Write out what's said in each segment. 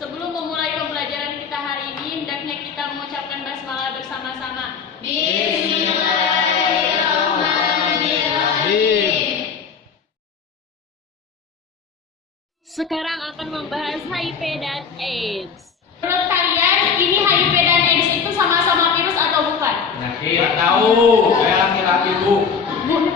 Sebelum memulai pembelajaran kita hari ini, hendaknya kita mengucapkan basmalah bersama-sama. Bismillahirrahmanirrahim. Sekarang akan membahas HIV dan AIDS. Menurut kalian, ini HIV dan AIDS itu sama-sama virus atau bukan? Nggak tahu, saya laki-laki bu.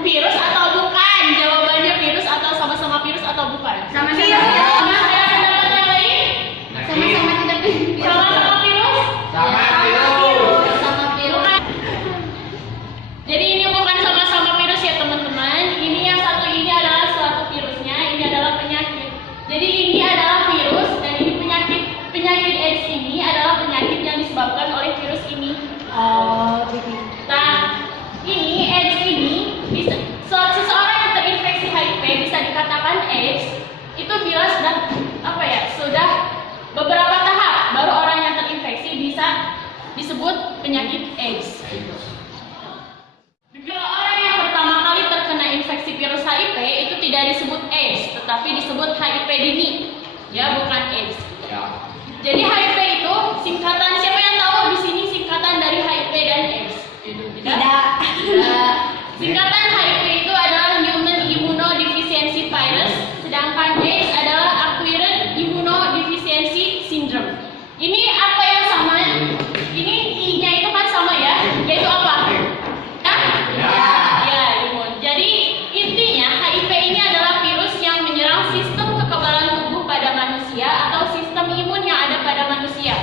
Virus atau bukan? Jawabannya virus atau sama-sama virus atau bukan? Sama-sama. Ada pendapat yang lain? Sama-sama tidak virus. Sama-sama virus? Sama virus. Sama virus. Jadi ini bukan sama-sama virus ya teman-teman. Ini yang satu ini adalah suatu virusnya, ini adalah penyakit. Jadi ini adalah virus dan ini penyakit. Penyakit AIDS ini adalah penyakit yang disebabkan oleh virus ini. Oh, begitu. Nah, ini AIDS ini bisa seseorang yang terinfeksi HIV bisa dikatakan AIDS itu bila sudah beberapa tahap baru orang yang terinfeksi bisa disebut penyakit AIDS. Bila orang yang pertama kali terkena infeksi virus HIV itu tidak disebut AIDS, tetapi disebut HIV dini, ya bukan AIDS. Ya. Jadi HIV itu singkatan, siapa yang tahu di sini singkatan dari HIV dan AIDS? Tidak. Singkatan HIV itu adalah Human Immunodeficiency Virus, sedangkan AIDS adalah Acquired Immunodeficiency Syndrome. Ini apa yang sama? Ini I-nya itu kan sama ya, yaitu apa? Ya, imun. Jadi intinya HIV ini adalah virus yang menyerang sistem kekebalan tubuh pada manusia atau sistem imun yang ada pada manusia.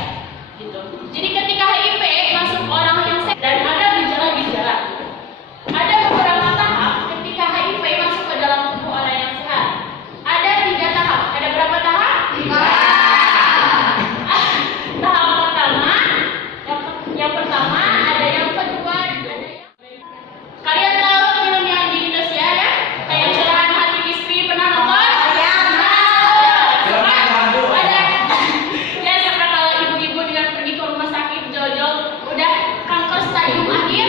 Gitu. Jadi ketika HIV masuk orang yang sehat dan ada gejala-gejala, ada beberapa tahap ketika HIV masuk ke dalam tubuh orang yang sehat. Ada 3 tahap. Ada berapa tahap? 5. Tahap pertama, yang pertama, ada yang kedua, ada yang... Kalian tahu film yang di Indonesia ya? Kayak Curahan Hati Istri, pernah nonton? Ya, ada. Ya, sampai kalau ibu-ibu dengan pergi ke rumah sakit jauh-jauh udah kanker stadium akhir.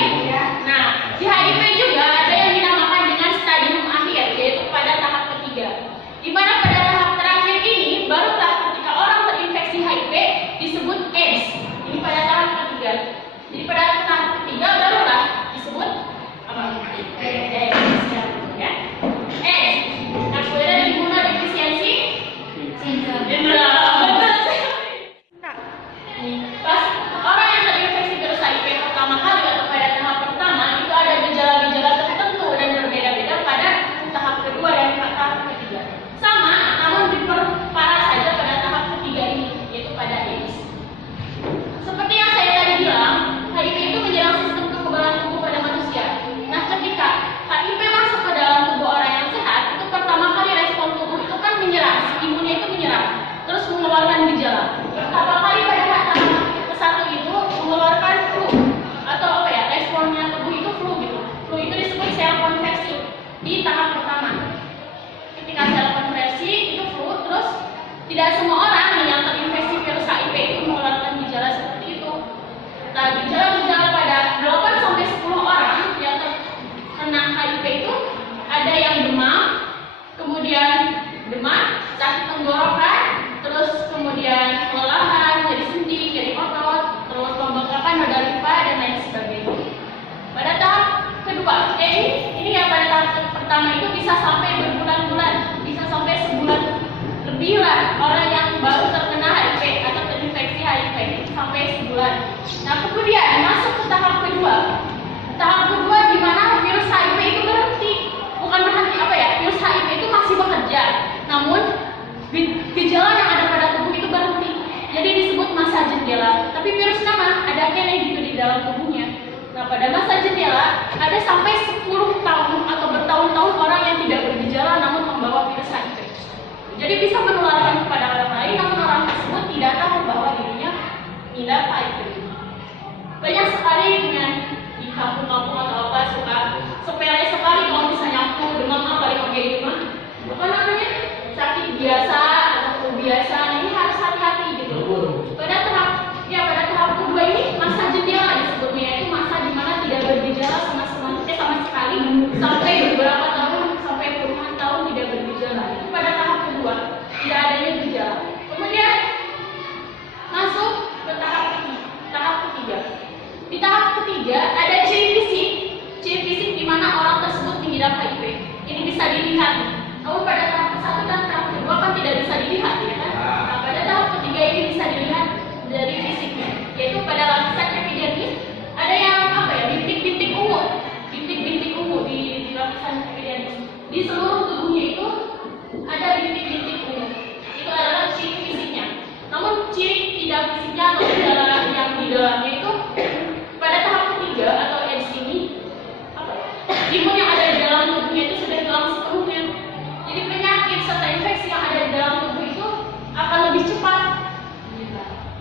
Nah, di HIV juga ada yang dinamakan dengan stadium akhir, yaitu pada tahap ketiga. Di mana pada tahap terakhir ini barulah ketika orang terinfeksi HIV disebut AIDS. Ini pada tahap ketiga. Jadi pada tahap ketiga barulah disebut apa? AIDS. Ya. AIDS. Acquired Immunodeficiency Syndrome. Pas orang yang terinfeksi virus HIV pertama kali atau pada tahap pertama itu ada gejala-gejala tertentu dan berbeda-beda pada tahap kedua dan tahap ketiga. Sama, namun diperparah saja pada tahap ketiga ini, yaitu pada AIDS. Seperti yang saya tadi bilang, HIV itu menyerang sistem kekebalan tubuh pada manusia. Nah, ketika HIV masuk ke dalam tubuh orang yang sehat, itu pertama kali respon tubuh itu kan menyerang, imunnya itu menyerang, terus mengeluarkan gejala. Pertama kali pada tahap ke-1 itu mengeluarkan flu atau responnya tubuh itu flu gitu. Flu itu disebut sel konversi di tahap pertama. Ketika sel konversi itu flu, terus tidak semua orang yang terinfeksi virus HIV itu mengeluarkan gejala seperti itu. Nah, gejala-gejala pada 8 sampai 10 orang yang terkena HIV itu ada yang demam, kemudian sakit tenggorokan, terus kemudian kelelahan, jadi sendi, jadi otot, terus pembengkakan noda limpa dan lain sebagainya. Pada tahap kedua, ini ya pada tahap pertama itu bisa sampai berbulan-bulan, bisa sampai sebulan lebih lah orang yang baru terkena HIV atau terinfeksi HIV sampai sebulan. Nah, kemudian masuk ke tahap kedua. Tahap kedua di mana virus HIV itu berhenti. Bukan berhenti virus HIV itu masih bekerja. Namun gejala yang ada pada tubuh itu berhenti. Jadi disebut masa jendela. Tapi virusnya ada kene gitu di dalam tubuhnya. Nah, pada masa jendela ada sampai 10 tahun atau bertahun-tahun orang yang tidak bergejala namun membawa virus HIV. Jadi bisa menularkan kepada orang lain, namun orang tersebut tidak tahu bahwa dirinya mengidap HIV. Banyak sekali dengan di kampung-kampung atau suka sepele sekali kalau misalnya aku demam balik lagi di rumah. Sakit biasa atau flu biasa, ini harus hati-hati gitu. Pada tahap kedua ini masa jendela disebutnya, yaitu masa di mana tidak bergejala sama sekali sampai beberapa tahun sampai puluhan tahun tidak bergejala. Itu pada tahap kedua, tidak adanya gejala. Kemudian infeksinya atau gejala yang di dalamnya itu pada tahap ketiga atau edge ini apa? Imun yang ada di dalam tubuhnya itu sudah hilang sepenuhnya. Jadi penyakit serta infeksi yang ada di dalam tubuh itu akan lebih cepat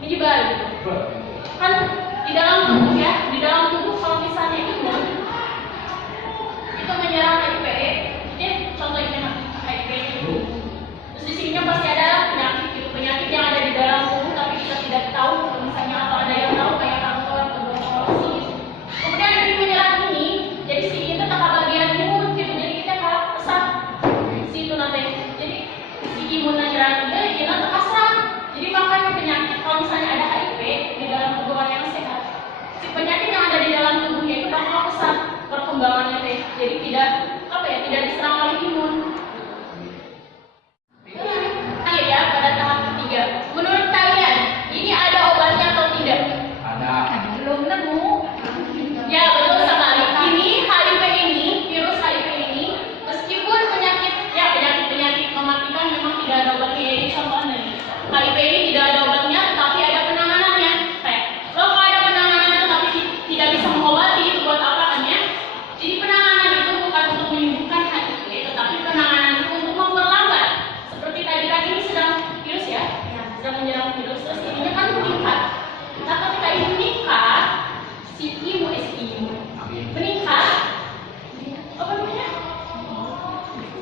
menyebar gitu. Kan di dalam tubuh ya, di dalam tubuh kalau misalnya imun itu menyerang HIV, jadi contohnya HIV itu. Terus di sininya pasti ada penyakit gitu, penyakit yang ada di dalam tubuh tapi kita tidak tahu, misalnya atau ada yang tahu kayak kanker atau tuberkulosis. Kemudian dari menyerang ini, jadi si itu tak bagian imun gitu, jadi kita kalah pesat si itu nanti. Jadi si imun menyerang dia, kita terpasrang. Jadi makanya penyakit kalau misalnya ada HIV di dalam tubuh orang yang sehat, si penyakit yang ada di dalam tubuhnya itu bakal pesat perkembangannya teh. Jadi tidak apa ya, tidak diserang oleh imun. Akhir ya pada tahap ketiga. Menurut kalian ini ada obatnya atau tidak? Ada. Belum nemu. Ya betul sekali. Ini HIV ini, virus HIV ini, meskipun penyakit mematikan memang tidak ada obatnya. Jadi contohnya nih, HIV ini tidak ada obatnya, tetapi ada penanganannya. Kayak kalau ada penanganan tapi tidak bisa mengobati, itu buat apa kan ya? Jadi penanganan itu bukan untuk menyembuhkan HIV, tetapi penanganan itu untuk memperlambat. Seperti tadi kan ini sedang virus ya, sedang menyerang virus, terus ininya kan meningkat. Nah ketika ini meningkat, si imun meningkat, apa namanya?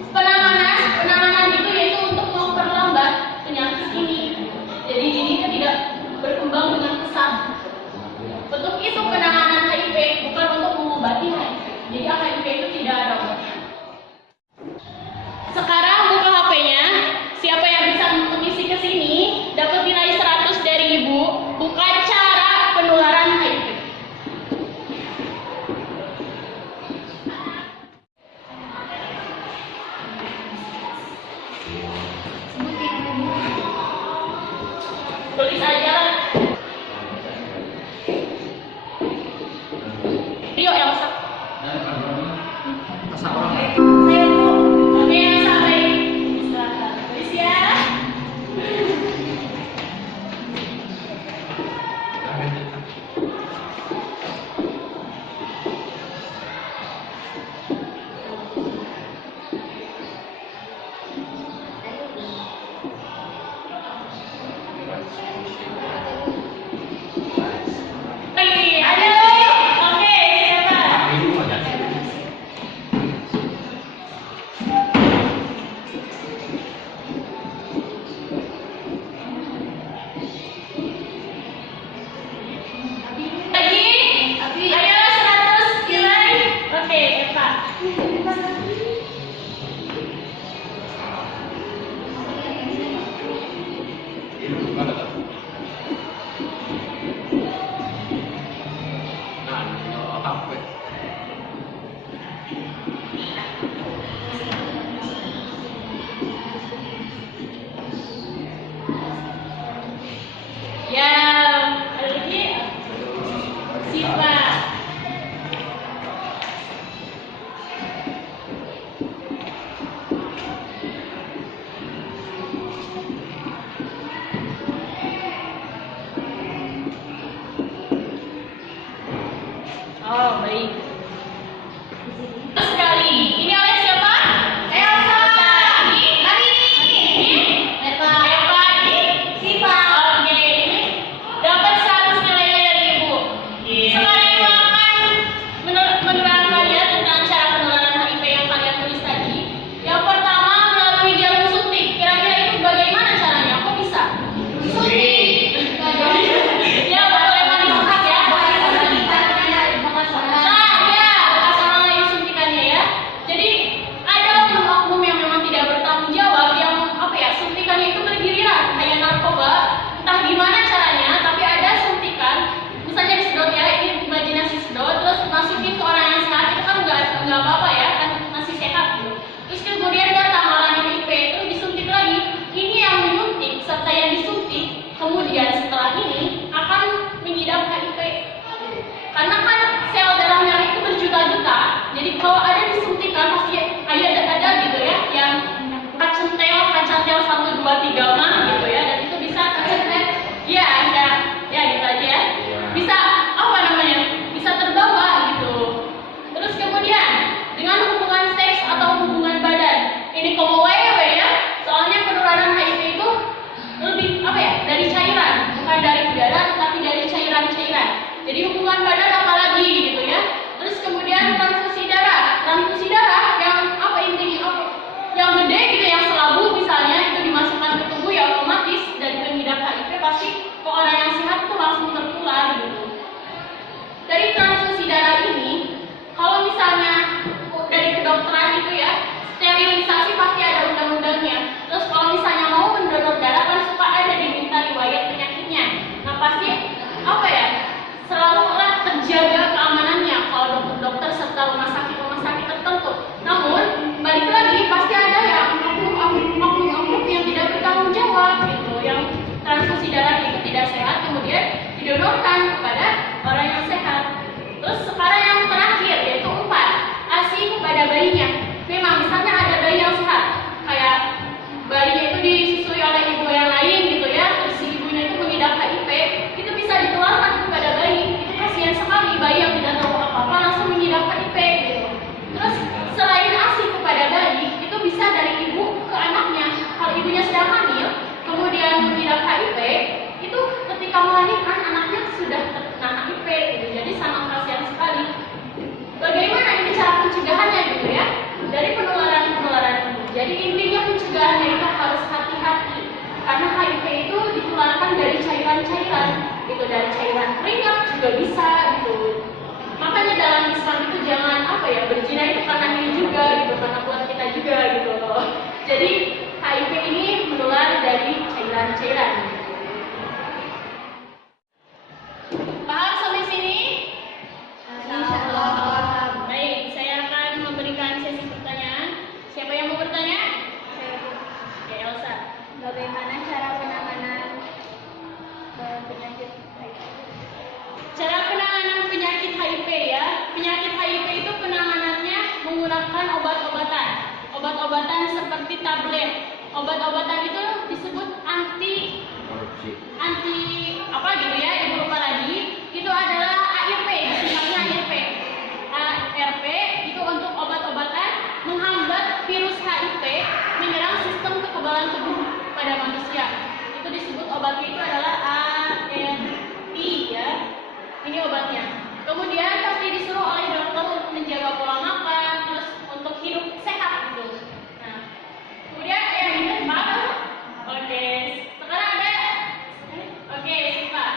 Penanganan itu yaitu untuk memperlambat penyakit ini. Jadi jadinya tidak berkembang dengan pesat. Untuk itu penanganan HIV bukan untuk mengobati HIV. Jadi HIV itu tidak ada obatnya. Sekarang buka HP-nya. Siapa yang bisa mengisi ke sini dapat nilai 100 dari Ibu. Buka cara penularan HIV. Tulis aja lah. Rio Elsa. Saya mau. Oke, yang sampai istirahat. Tulis ya. Ayo. Oke, siapa? Lagi? Ayo 100 nilai. Oke, Eva. pasti ke orang yang sehat itu langsung tertular gitu. Dari transfusi darah ini, kalau misalnya dari kedokteran itu ya, sterilisasi pasti ada undang-undangnya. Terus kalau misalnya mau mendonor darah kan suka ada diminta riwayat penyakitnya. Nah pasti apa ya, selalulah terjaga keamanannya kalau dokter-dokter serta rumah sakit tertentu. Namun balik lagi pasti ada yang oknum yang tidak bertanggung jawab gitu, yang transfusi darah itu tidak sehat kemudian didonorkan kepada orang yang sehat. Terus sekarang yang terakhir yaitu 4, ASI kepada bayinya. Memang misalnya ada bayi yang sehat, kayak bayinya itu disusui oleh ibu yang lain gitu ya, terus si ibunya itu mengidap HIV, itu bisa ditularkan kepada bayi. Itu kasihan sekali, bayi yang tidak tahu apa-apa langsung mengidap HIV gitu. Terus selain ASI kepada bayi, itu bisa dari ibu ke anaknya. Kalau ibunya sedang hamil, kemudian mengidap HIV, itu ketika melahirkan anaknya sudah terkena HIV gitu. Jadi sangat kasihan sekali. Bagaimana ini cara pencegahannya gitu ya? Dari penularan ini. Jadi intinya pencegahannya itu harus hati-hati, karena HIV itu ditularkan dari cairan-cairan, gitu, dari cairan keringat juga bisa gitu. Makanya dalam Islam itu jangan berzina itu karena ini juga gitu, karena buat kita juga gitu loh. Jadi HIV ini menular dari cairan-cairan. Paham sampai sini? Insyaallah. Baik, saya akan memberikan sesi pertanyaan. Siapa yang mau bertanya? Oke, Elsa. Bagaimana cara penanganan penyakit HIV? Cara penanganan penyakit HIV ya. Penyakit HIV itu penanganannya menggunakan obat-obatan. Obat-obatan seperti tablet. Obat-obatan itu disebut anti apa gitu ya, ibu lupa lagi. Itu adalah ARV, disingkatnya ARV. ARV itu untuk obat-obatan menghambat virus HIV menyerang sistem kekebalan tubuh pada manusia. Itu disebut obatnya itu adalah ARI ya. Ini obatnya. Kemudian pasti disuruh oleh dokter untuk menjaga pola makan, terus untuk hidup sehat gitu. Nah, kemudian yang ini apa? Oke, sekarang ada. Oke, Siva.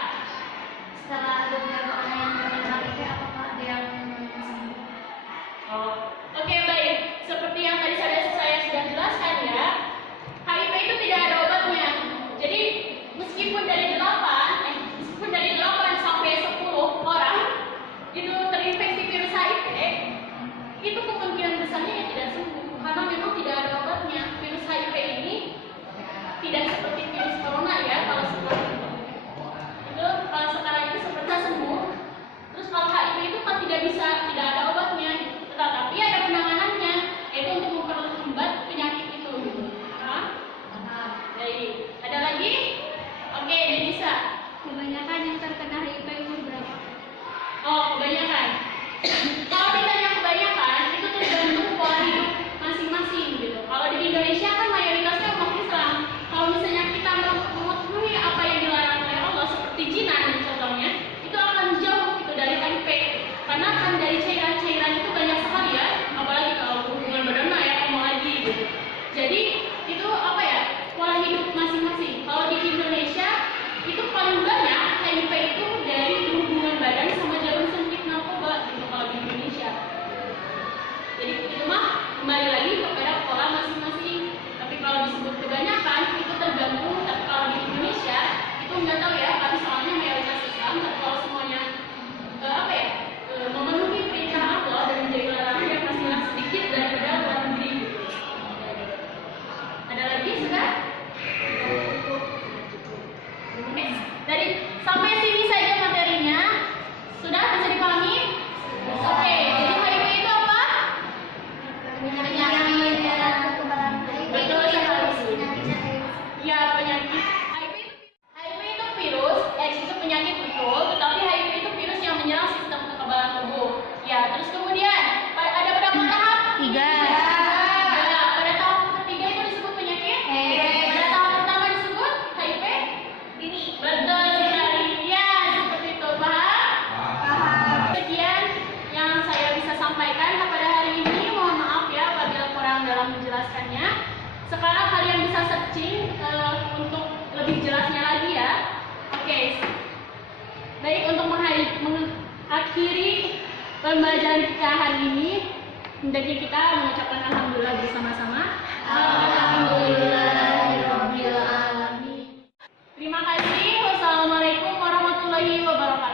Setelah ada beberapa orang yang terkena HIV, apakah ada yang sembuh? Oke, baik. Seperti yang tadi saya sudah jelaskan ya, HIV itu tidak ada obatnya. Jadi meskipun dari 8 sampai 10 orang itu terinfeksi virus HIV, itu kemungkinan besarnya ya tidak sembuh karena memang tidak ada obatnya. Virus HIV ini tidak seperti virus corona ya, kalau sekarang itu kalau sekarang itu seperti sembuh. Terus kalau HIV itu kan tidak ada obatnya, tetapi ada penanganannya, yaitu untuk memperlambat penyakit itu. Baik, ada lagi? Oke, Denisa. Kebanyakan yang terkena HIV umur berapa? Oh, kebanyakan. Kalau ditanya kebanyakan, itu tergantung pola hidup masing-masing gitu. Kalau di Indonesia kan mayoritasnya umat Islam. Kalau misalnya kita memenuhi apa yang dilarang oleh Allah seperti zina dan contohnya, itu akan jauh gitu dari HIV. Karena kan dari cairan-cairan itu banyak sekali ya, apalagi kalau hubungan badan ya ngomong lagi gitu. Jadi itu pola hidup masing-masing. Kalau di Indonesia itu paling banyak HIV itu dari hubungan badan sama jarum suntik narkoba gitu kalau di Indonesia. Jadi itu mah kembali lagi kepada pola masing-masing. Tapi kalau disebut kebanyakan itu tergantung. Tapi kalau di Indonesia itu nggak tahu ya, tapi soalnya mayoritas Islam. Tapi kalau semuanya memenuhi perintah Allah dan menjadi larangan yang pastilah sedikit daripada luar negeri. Ada lagi sudah? Dari sampai sini saja materinya. Sudah bisa dipahami? Oke, jadi HIV itu apa? Penyakit kekebalan HIV. Betul sekali. Ya, penyakit HIV itu virus, itu penyakit betul, tetapi HIV itu virus yang menyerang sistem kekebalan tubuh. Ya, terus kemudian ada berapa tahap? 3. Ya, pada tahap ketiga itu disebut penyakit. Pada tahap pertama disebut HIV. Ini. Betul sekali. Ya, seperti itu. Paham? Sekian yang saya bisa sampaikan pada hari ini. Mohon maaf ya apabila kurang dalam menjelaskannya. Sekarang kalian bisa searching untuk lebih jelasnya lagi ya. Oke. Baik, untuk mengakhiri pembelajaran kita hari ini, hendaknya kita mengucapkan alhamdulillah bersama-sama. Alhamdulillahirabbil alamin. Terima kasih. Wassalamualaikum warahmatullahi wabarakatuh.